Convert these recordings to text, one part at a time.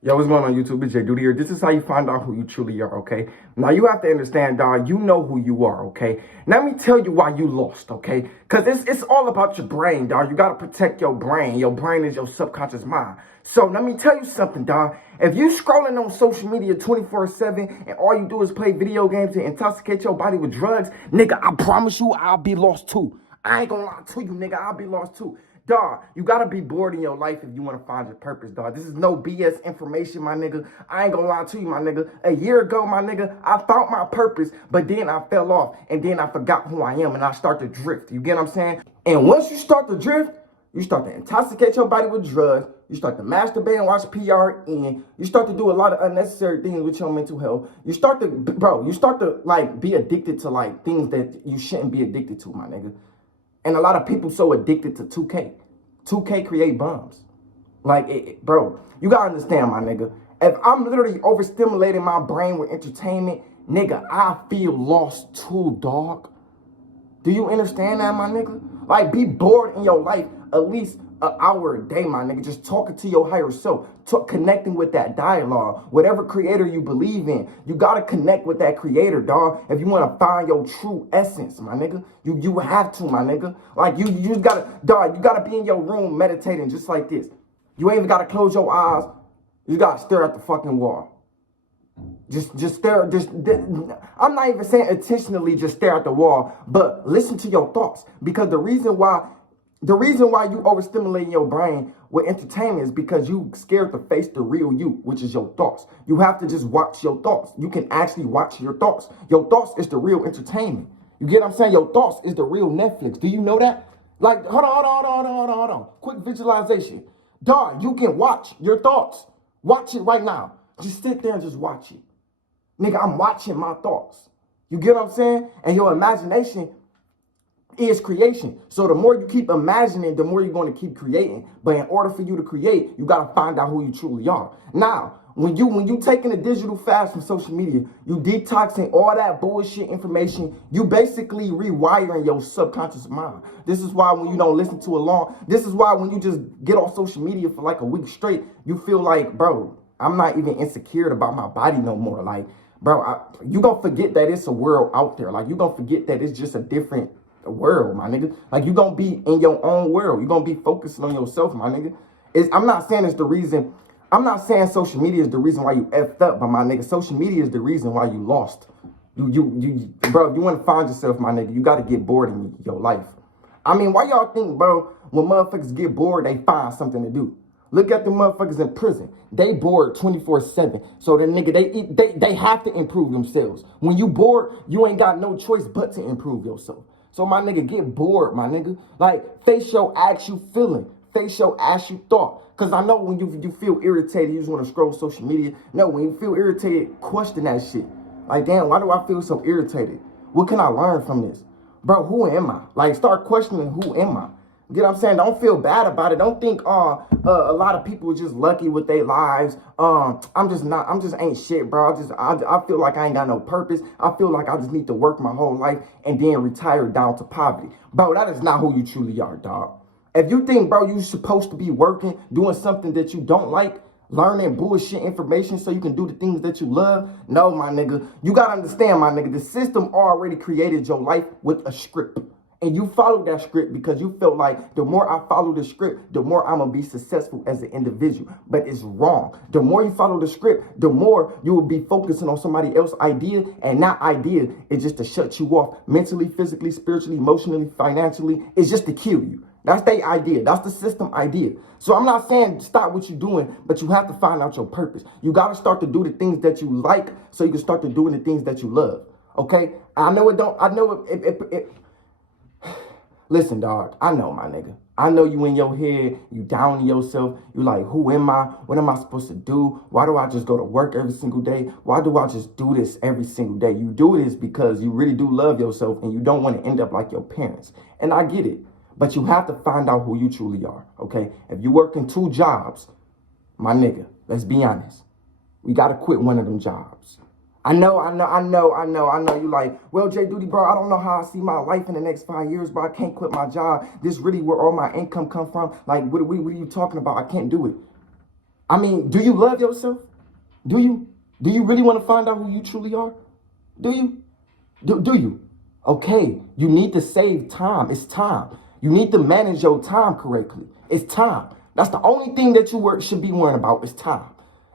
Yo, what's going on YouTube? It's Jayyduty here. This is how you find out who you truly are, okay? Now, you have to understand, dog, you know who you are, okay? Now, let me tell you why you lost, okay? Because it's all about your brain, dog. You got to protect your brain. Your brain is your subconscious mind. So, let me tell you something, dog. If you scrolling on social media 24/7 and all you do is play video games and intoxicate your body with drugs, nigga, I promise you I'll be lost too. I ain't gonna lie to you, nigga. I'll be lost too. Dog, you gotta be bored in your life if you wanna find your purpose, dog. This is no BS information, my nigga. I ain't gonna lie to you, my nigga. A year ago, my nigga, I found my purpose, but then I fell off, and then I forgot who I am, and I start to drift. You get what I'm saying? And once you start to drift, you start to intoxicate your body with drugs. You start to masturbate and watch PRN. You start to do a lot of unnecessary things with your mental health. You start to, bro, you start to, like, be addicted to, like, things that you shouldn't be addicted to, my nigga. And a lot of people so addicted to 2K. 2K create bombs. Like, bro, you gotta understand, my nigga. If I'm literally overstimulating my brain with entertainment, nigga, I feel lost too, dog. Do you understand that, my nigga? Like, be bored in your life at least an hour a day, my nigga. Just talking to your higher self, connecting with that dialogue. Whatever creator you believe in, you gotta connect with that creator, dog. If you wanna find your true essence, my nigga, you have to, my nigga. Like, you just gotta, dog. You gotta be in your room meditating just like this. You ain't even gotta close your eyes. You gotta stare at the fucking wall. Just stare, I'm not even saying intentionally just stare at the wall, but listen to your thoughts. Because the reason why you overstimulating your brain with entertainment is because you scared to face the real you, which is your thoughts. You have to just watch your thoughts. You can actually watch your thoughts. Your thoughts is the real entertainment. You get what I'm saying? Your thoughts is the real Netflix. Do you know that? Like, hold on. Quick visualization. Dog, you can watch your thoughts. Watch it right now. Just sit there and just watch it. Nigga, I'm watching my thoughts. You get what I'm saying? And your imagination is creation. So the more you keep imagining, the more you're going to keep creating. But in order for you to create, you got to find out who you truly are. Now, when you taking a digital fast from social media, you detoxing all that bullshit information, you basically rewiring your subconscious mind. This is why when you don't listen to this is why when you just get off social media for like a week straight, you feel like, bro, I'm not even insecure about my body no more. Like, bro, you gonna forget that it's a world out there. Like, you gonna forget that it's just a different world, my nigga. Like, you gonna be in your own world. You gonna be focusing on yourself, my nigga. I'm not saying it's the reason. I'm not saying social media is the reason why you effed up, but my nigga, social media is the reason why you lost. Bro, you want to find yourself, my nigga, you got to get bored in your life. I mean, why y'all think, bro, when motherfuckers get bored, they find something to do? Look at the motherfuckers in prison. They bored 24/7. So the nigga, they have to improve themselves. When you bored, you ain't got no choice but to improve yourself. So my nigga, get bored, my nigga. Like, face your actual feeling. Face your actual thought. Because I know when you feel irritated, you just want to scroll social media. No, when you feel irritated, question that shit. Like, damn, why do I feel so irritated? What can I learn from this? Bro, who am I? Like, start questioning, who am I? You know what I'm saying? Don't feel bad about it. Don't think, a lot of people are just lucky with their lives. I'm just ain't shit, bro. I feel like I ain't got no purpose. I feel like I just need to work my whole life and then retire down to poverty. Bro, that is not who you truly are, dog. If you think, bro, you supposed to be working, doing something that you don't like, learning bullshit information so you can do the things that you love, no, my nigga. You got to understand, my nigga, the system already created your life with a script. And you followed that script because you felt like the more I follow the script, the more I'm going to be successful as an individual. But it's wrong. The more you follow the script, the more you will be focusing on somebody else's idea. And that idea is just to shut you off mentally, physically, spiritually, emotionally, financially. It's just to kill you. That's their idea. That's the system idea. So I'm not saying stop what you're doing, but you have to find out your purpose. You got to start to do the things that you like so you can start to doing the things that you love. Okay? I know it don't. I know it. Listen, dog, I know, my nigga. I know you in your head, you down to yourself. You like, who am I? What am I supposed to do? Why do I just go to work every single day? Why do I just do this every single day? You do this because you really do love yourself and you don't want to end up like your parents. And I get it. But you have to find out who you truly are, okay? If you working 2 jobs, my nigga, let's be honest. We got to quit one of them jobs. I know. You like, well, Jayyduty, bro, I don't know how I see my life in the next 5 years, bro. I can't quit my job. This really where all my income come from. Like, what are you talking about? I can't do it. I mean, do you love yourself? Do you? Do you really want to find out who you truly are? Do you? Do you? Okay, you need to save time. It's time. You need to manage your time correctly. It's time. That's the only thing that you should be worrying about is time.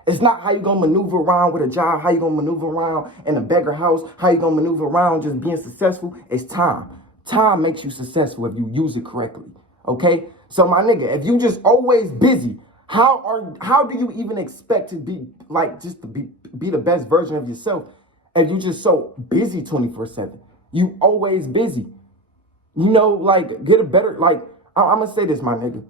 It's not how you gonna maneuver around with a job, how you gonna maneuver around in a beggar house, how you gonna maneuver around just being successful. It's time. Time makes you successful if you use it correctly. Okay? So my nigga, if you just always busy, how do you even expect to be like just to be the best version of yourself if you just so busy 24/7? You always busy. You know, like get a better I'm gonna say this, my nigga.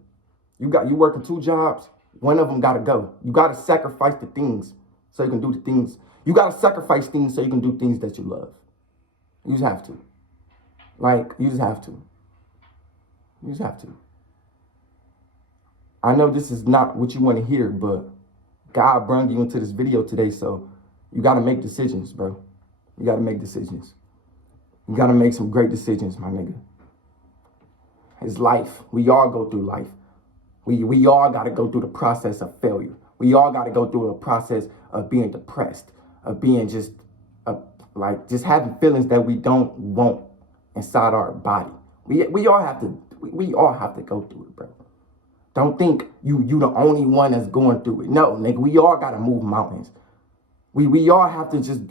You working 2 jobs, one of them gotta go. You gotta sacrifice the things so you can do the things. You gotta sacrifice things so you can do things that you love. You just have to. You just have to. You just have to. I know this is not what you want to hear, but God brought you into this video today, so you got to make decisions, bro. You got to make decisions. You got to make some great decisions, my nigga. It's life. We all go through life. We all got to go through the process of failure. We all got to go through a process of being depressed, of being just having feelings that we don't want inside our body. We all have to go through it, bro. Don't think you the only one that's going through it. No, nigga, we all gotta move mountains. We all have to just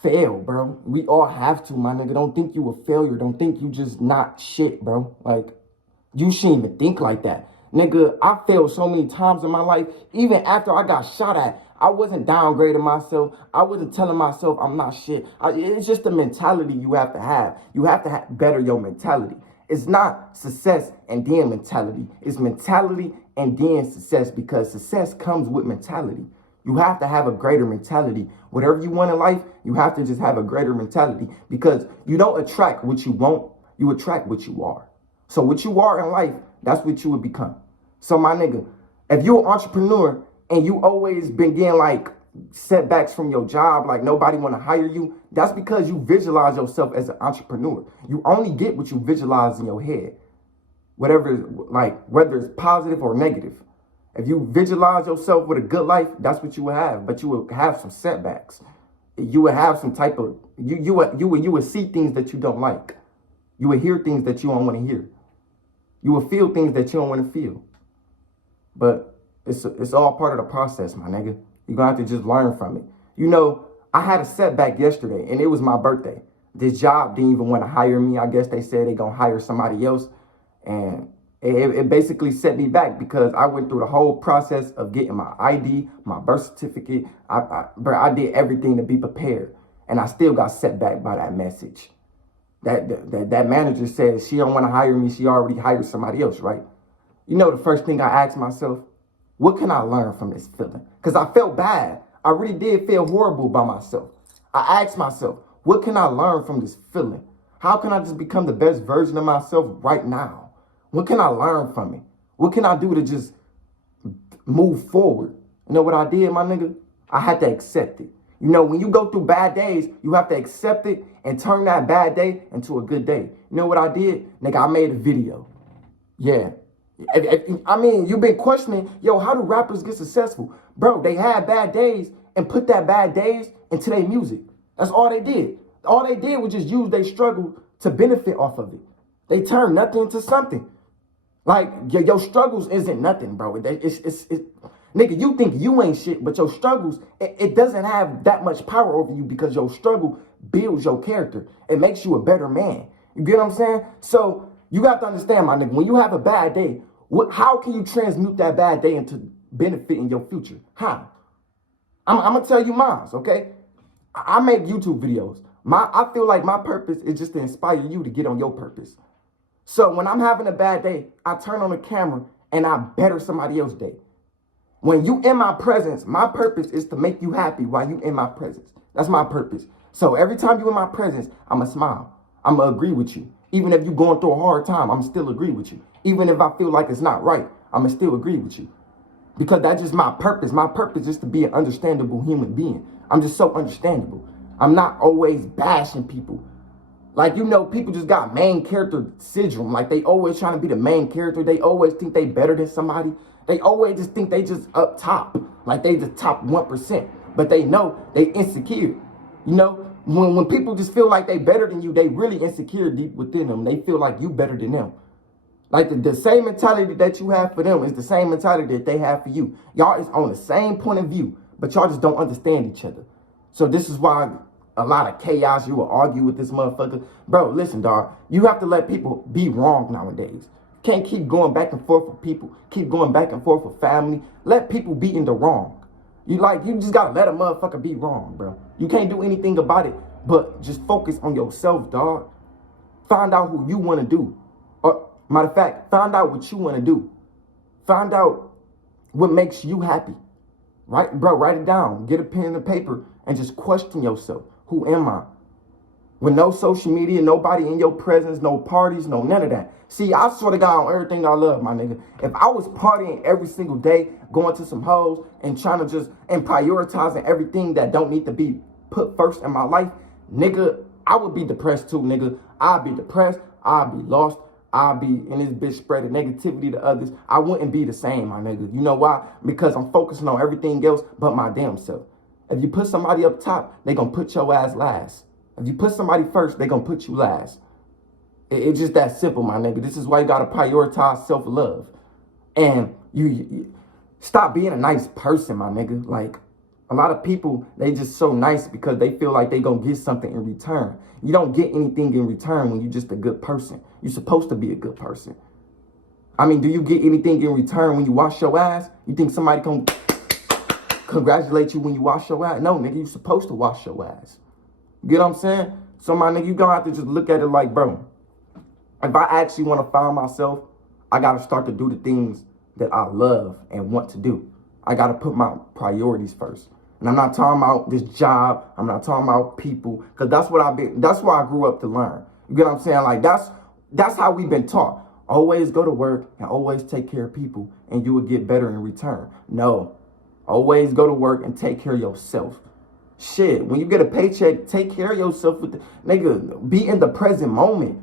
fail, bro. We all have to, my nigga. Don't think you a failure. Don't think you just not shit, bro. You shouldn't even think like that. Nigga, I failed so many times in my life. Even after I got shot at, I wasn't downgrading myself. I wasn't telling myself I'm not shit. It's just the mentality you have to have. You have to better your mentality. It's not success and then mentality. It's mentality and then success, because success comes with mentality. You have to have a greater mentality. Whatever you want in life, you have to just have a greater mentality, because you don't attract what you want. You attract what you are. So what you are in life, that's what you would become. So my nigga, if you're an entrepreneur and you always been getting setbacks from your job, nobody want to hire you, that's because you visualize yourself as an entrepreneur. You only get what you visualize in your head, whether it's positive or negative. If you visualize yourself with a good life, that's what you will have. But you will have some setbacks. You will have some type of you will see things that you don't like. You will hear things that you don't want to hear. You will feel things that you don't want to feel. But it's all part of the process, my nigga. You're going to have to just learn from it. You know, I had a setback yesterday, and it was my birthday. This job didn't even want to hire me. I guess they said they're going to hire somebody else. And it basically set me back, because I went through the whole process of getting my ID, my birth certificate. I did everything to be prepared. And I still got set back by that message. That manager said she don't want to hire me. She already hired somebody else, right? You know, the first thing I asked myself, what can I learn from this feeling? Because I felt bad. I really did feel horrible by myself. I asked myself, what can I learn from this feeling? How can I just become the best version of myself right now? What can I learn from it? What can I do to just move forward? You know what I did, my nigga? I had to accept it. You know, when you go through bad days, you have to accept it and turn that bad day into a good day. You know what I did? Nigga, I made a video. Yeah. I mean, you've been questioning, yo, how do rappers get successful? Bro, they had bad days and put that bad days into their music. That's all they did. All they did was just use their struggle to benefit off of it. They turned nothing into something. Your struggles isn't nothing, bro. Nigga, you think you ain't shit, but your struggles, it doesn't have that much power over you, because your struggle builds your character. It makes you a better man. You get what I'm saying? So you got to understand, my nigga, when you have a bad day, how can you transmute that bad day into benefit in your future? How? I'm going to tell you mine, okay? I make YouTube videos. I feel like my purpose is just to inspire you to get on your purpose. So when I'm having a bad day, I turn on the camera and I better somebody else's day. When you in my presence, my purpose is to make you happy while you in my presence. That's my purpose. So every time you in my presence, I'ma smile. I'ma agree with you. Even if you're going through a hard time, I'm still agree with you. Even if I feel like it's not right, I'ma still agree with you. Because that's just my purpose. My purpose is to be an understandable human being. I'm just so understandable. I'm not always bashing people. Like, you know, people just got main character syndrome. Like, they always trying to be the main character. They always think they better than somebody. They always just think they just up top. Like, they the top 1%. But they know they insecure. You know, when people just feel like they better than you, they really insecure deep within them. They feel like you better than them. Like, the same mentality that you have for them is the same mentality that they have for you. Y'all is on the same point of view, but y'all just don't understand each other. So this is why a lot of chaos, you will argue with this motherfucker. Bro, listen, dog. You have to let people be wrong nowadays. Can't keep going back and forth with people. Keep going back and forth with family. Let people be in the wrong. You just gotta let a motherfucker be wrong, bro. You can't do anything about it, but just focus on yourself, dog. Find out who you want to do. Or, matter of fact, find out what you want to do. Find out what makes you happy. Right, bro, write it down. Get a pen and paper and just question yourself. Who am I? With no social media, nobody in your presence, no parties, no none of that. See, I swear to God on everything I love, my nigga. If I was partying every single day, going to some hoes and trying to and prioritizing everything that don't need to be put first in my life, nigga, I would be depressed too, nigga. I'd be depressed. I'd be lost. I'd be in this bitch spreading negativity to others. I wouldn't be the same, my nigga. You know why? Because I'm focusing on everything else but my damn self. If you put somebody up top, they gonna put your ass last. If you put somebody first, they gonna put you last. It's just that simple, my nigga. This is why you gotta prioritize self-love. And you stop being a nice person, my nigga. Like, a lot of people, they just so nice because they feel like they gonna get something in return. You don't get anything in return when you're just a good person. You're supposed to be a good person. I mean, do you get anything in return when you wash your ass? You think somebody can congratulate you when you wash your ass? No, nigga, you're supposed to wash your ass. You get what I'm saying? So, my nigga, you gonna have to just look at it like, bro, if I actually want to find myself, I got to start to do the things that I love and want to do. I got to put my priorities first. And I'm not talking about this job. I'm not talking about people, because that's what that's why I grew up to learn. You get what I'm saying? Like, that's how we've been taught. Always go to work and always take care of people and you will get better in return. No, always go to work and take care of yourself. Shit, when you get a paycheck, take care of yourself with nigga, be in the present moment.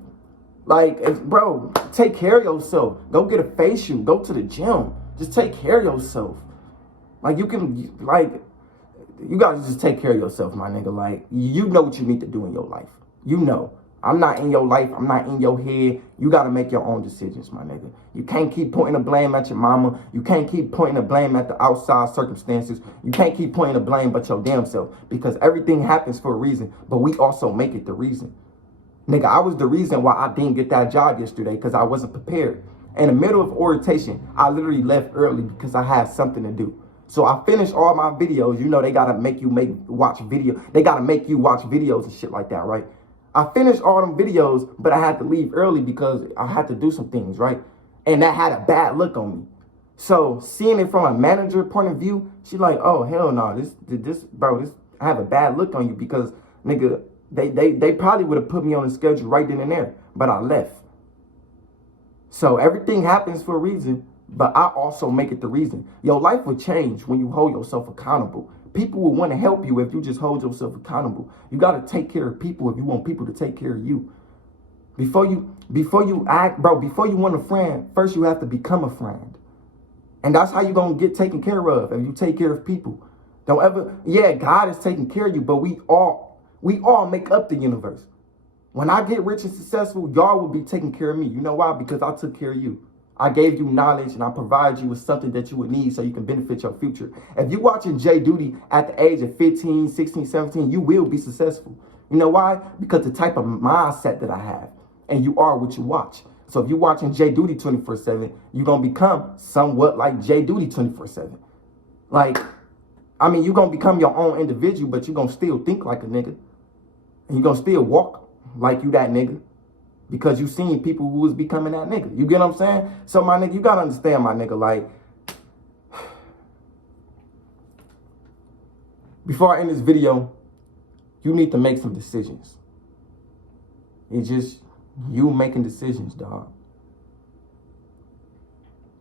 Like, bro, take care of yourself. Go get a facial. Go to the gym. Just take care of yourself. Like, you gotta just take care of yourself, my nigga. Like, you know what you need to do in your life. You know. I'm not in your life. I'm not in your head. You gotta make your own decisions, my nigga. You can't keep pointing the blame at your mama. You can't keep pointing the blame at the outside circumstances. You can't keep pointing the blame but your damn self. Because everything happens for a reason, but we also make it the reason. Nigga, I was the reason why I didn't get that job yesterday, because I wasn't prepared. In the middle of orientation, I literally left early because I had something to do. So I finished all my videos. You know, they gotta make you watch video. They gotta make you watch videos and shit like that, right? I finished all them videos, but I had to leave early because I had to do some things, right? And that had a bad look on me. So seeing it from a manager point of view, she like, oh hell no, this I have a bad look on you because nigga, they probably would have put me on the schedule right then and there, but I left. So everything happens for a reason, but I also make it the reason. Your life will change when you hold yourself accountable. People will want to help you if you just hold yourself accountable. You got to take care of people if you want people to take care of you. Before you act, bro, before you want a friend, first you have to become a friend. And that's how you're going to get taken care of if you take care of people. Don't ever, yeah, God is taking care of you, but we all make up the universe. When I get rich and successful, y'all will be taking care of me. You know why? Because I took care of you. I gave you knowledge and I provided you with something that you would need so you can benefit your future. If you're watching Jayyduty at the age of 15, 16, 17, you will be successful. You know why? Because the type of mindset that I have, and you are what you watch. So if you're watching Jayyduty 24/7, you're going to become somewhat like Jayyduty 24/7. Like, I mean, you're going to become your own individual, but you're going to still think like a nigga. And you're going to still walk like you that nigga. Because you seen people who was becoming that nigga. You get what I'm saying? So, my nigga, you got to understand, my nigga, like, before I end this video, you need to make some decisions. It's just you making decisions, dog.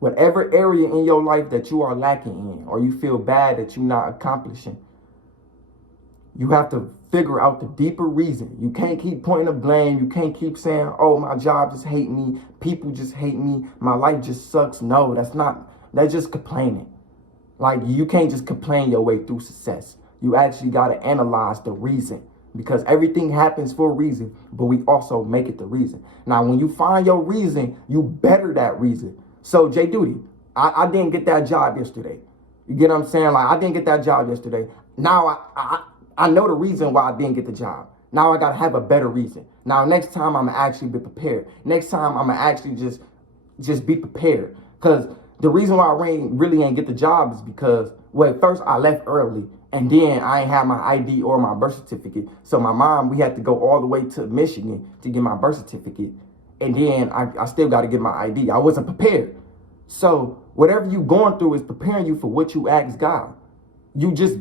Whatever area in your life that you are lacking in, or you feel bad that you're not accomplishing, You have to figure out the deeper reason. You can't keep pointing the blame. You can't keep saying, oh, my job just hate me. People just hate me. My life just sucks. No, that's just complaining. Like, you can't just complain your way through success. You actually got to analyze the reason, because everything happens for a reason, but we also make it the reason. Now, when you find your reason, you better that reason. So, Jayyduty, I didn't get that job yesterday. You get what I'm saying? Like, I didn't get that job yesterday. Now, I know the reason why I didn't get the job. Now, I got to have a better reason. Now, next time, I'm going to actually be prepared. Next time, I'm going to actually just be prepared. Because the reason why I really ain't get the job is because, well, first, I left early. And then I ain't have my ID or my birth certificate. So my mom, we had to go all the way to Michigan to get my birth certificate. And then I still got to get my ID. I wasn't prepared. So whatever you going through is preparing you for what you ask God. You just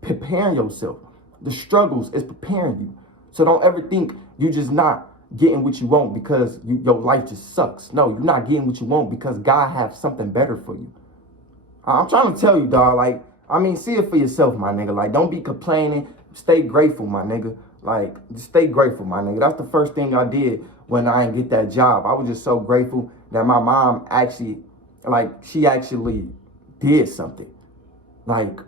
preparing yourself. The struggles is preparing you. So don't ever think you just not getting what you want because your life just sucks. No, you're not getting what you want because God has something better for you. I'm trying to tell you, dog, like, I mean, see it for yourself, my nigga. Like, don't be complaining. Stay grateful, my nigga. Like, just stay grateful, my nigga. That's the first thing I did when I didn't get that job. I was just so grateful that my mom actually, like, she actually did something. Like,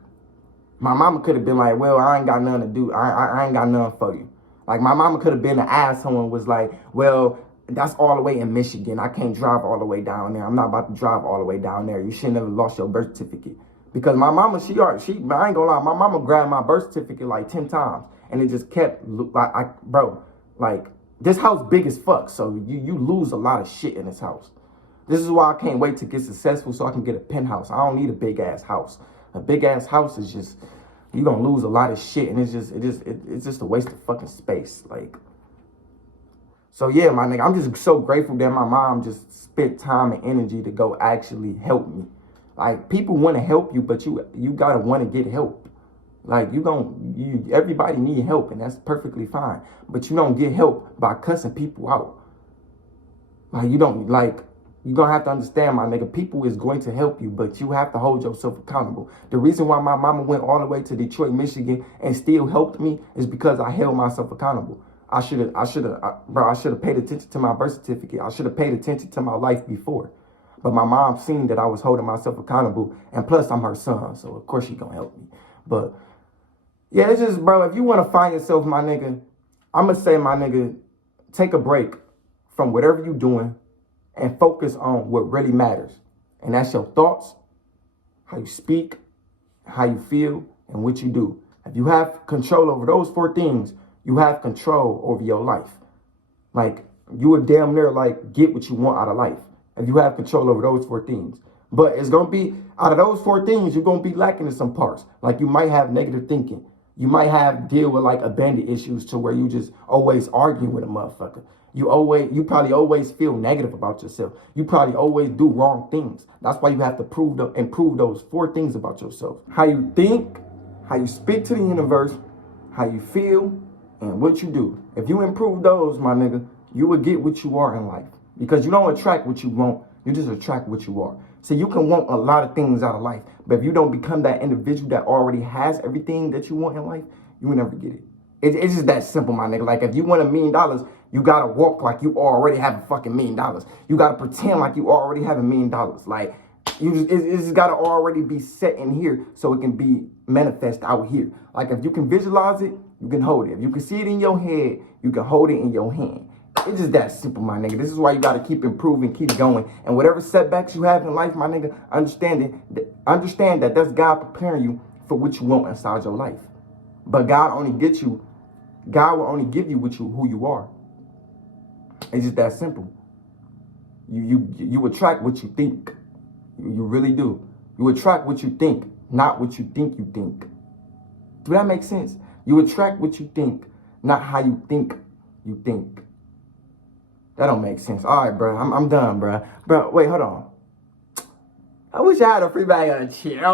my mama could have been like, well, I ain't got nothing to do. I ain't got nothing for you. Like, my mama could have been an asshole and was like, well, that's all the way in Michigan. I can't drive all the way down there. I'm not about to drive all the way down there. You shouldn't have lost your birth certificate. Because my mama, I ain't gonna lie, my mama grabbed my birth certificate like 10 times. And it just kept, like, this house big as fuck. So you lose a lot of shit in this house. This is why I can't wait to get successful so I can get a penthouse. I don't need a big ass house. A big ass house is just, you're gonna lose a lot of shit. And it's just a waste of fucking space. Like, so yeah, my nigga, I'm just so grateful that my mom just spent time and energy to go actually help me. Like, people want to help you, but you gotta want to get help. Like, everybody need help, and that's perfectly fine. But you don't get help by cussing people out. Like, you're gonna have to understand, my nigga, people is going to help you, but you have to hold yourself accountable. The reason why my mama went all the way to Detroit, Michigan, and still helped me is because I held myself accountable. I should have paid attention to my birth certificate. I should have paid attention to my life before. But my mom seen that I was holding myself accountable. And plus, I'm her son. So, of course, she gonna help me. But, yeah, it's just, bro, if you want to find yourself, my nigga, I'm going to say, my nigga, take a break from whatever you're doing and focus on what really matters. And that's your thoughts, how you speak, how you feel, and what you do. If you have control over those 4 things, you have control over your life. Like, you would damn near, like, get what you want out of life. If you have control over those 4 things. But it's going to be, out of those 4 things, you're going to be lacking in some parts. Like, you might have negative thinking. You might deal with, like, abandoned issues to where you just always arguing with a motherfucker. You probably always feel negative about yourself. You probably always do wrong things. That's why you have to improve those 4 things about yourself. How you think, how you speak to the universe, how you feel, and what you do. If you improve those, my nigga, you will get what you are in life. Because you don't attract what you want. You just attract what you are. So you can want a lot of things out of life. But if you don't become that individual that already has everything that you want in life, you will never get it. It's just that simple, my nigga. Like, if you want $1 million, you got to walk like you already have a fucking $1 million. You got to pretend like you already have $1 million. Like, it's just got to already be set in here so it can be manifest out here. Like, if you can visualize it, you can hold it. If you can see it in your head, you can hold it in your hand. It's just that simple, my nigga. This is why you got to keep improving, keep going. And whatever setbacks you have in life, my nigga, understand that that's God preparing you for what you want inside your life. But God will only give you who you are. It's just that simple. You attract what you think. You really do. You attract what you think, not what you think you think. Do that make sense? You attract what you think, not how you think you think. That don't make sense. All right, bro. I'm done, bro. Bro, wait, hold on. I wish I had a free bag of chips.